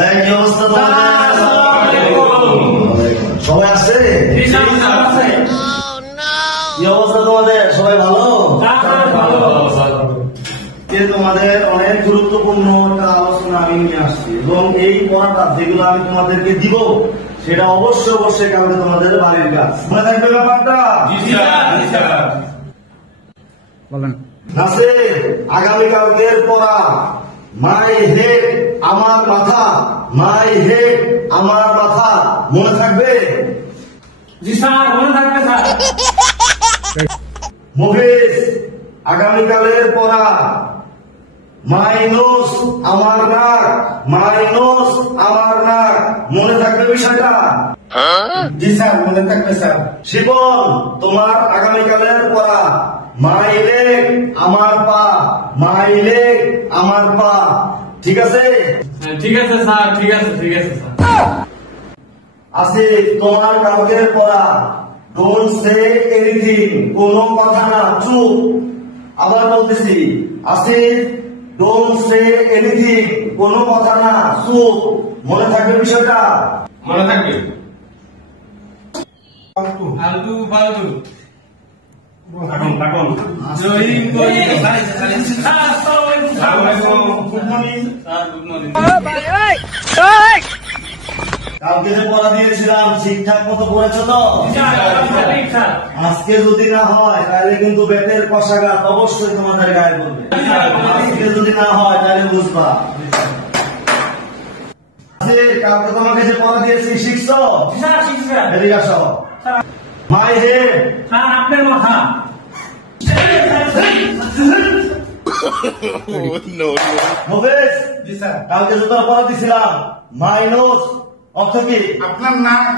এই কি অবস্থা সবাই আছে? কি অবস্থা তোমাদের? সবাই ভালো? তোমাদের অনেক গুরুত্বপূর্ণ একটা আলোচনা আমি নিয়ে আসছি এবং এই পড়াটা যেগুলো আমি তোমাদেরকে দিব সেটা অবশ্যই অবশ্যই কালকে তোমাদের বাড়ির কাজ মনে থাকবে ব্যাপারটা। বলেন নাসির, আগামীকালকের পড়া মাই হেড আমার মাথা, মাই হেড আমার মাথা মনে থাকবে? জি স্যার, মনে থাকবে স্যার। মুভিস, আগামীকালের পড়া মাই নোজ আমার নাক, মাই নোজ আমার নাক মনে থাকবে বিষয়টা? জি স্যার, মনে থাকবে স্যার। শিবন, তোমার আগামীকালের পড়া মাই লেগ আমার পা, মাই লেগ আমার পা ঠিক আছে? ঠিক আছে স্যার, ঠিক আছে স্যার। আসিফ, তোমার কালকের পড়া ডোন্ট সে এনিথিং, কোনো কথা না, চুপ। আবার বলতেছি, আসিফ ডোন্ট সে এনিথিং, কোনো কথা না, চুপ। মনে থাকবে বিষয়টা? মনে থাকবে। ফালতু ফালতু জয়িং করি। Good morning sir, good morning. কালকে যে পড়া দিয়েছিলাম ঠিকঠাক মতো পড়েছো তো? আজকে যদি না হয় তাহলে কিন্তু বেতের কষাঘাত অবশ্যই তোমাদের গায়ে পড়বে। আজকে যদি না হয় তাহলে বুঝবা। কালকে তোমাকে যে পড়া দিয়েছি শিখছো? এদিকে আসো। মাই হেড স্যার, আপনার মাথা। মুভিস, জি স্যার। কালকে যে তোরা পড়া দিয়েছিলাম মাই নোজ অর্থ কি? আপনার নাক।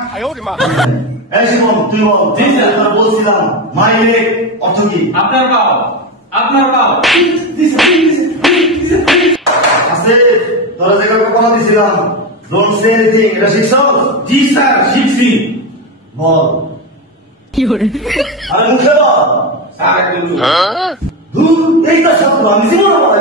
এই শিবম, তুই বল। জি স্যার। তোরা বলছিলাম মাই লেগ অর্থ কি? আপনার পাও। আপনার পাও। আছে তোরা যে কালকে পড়া দিয়েছিলাম ডোন্ট সে এনিথিং, এটা শিখছো? জি স্যার, শিখছি। বল। আরে মুখে বল। স্যার, একদম চুপ। ধুর, এই তো শব্দ আমি জীবনে বলা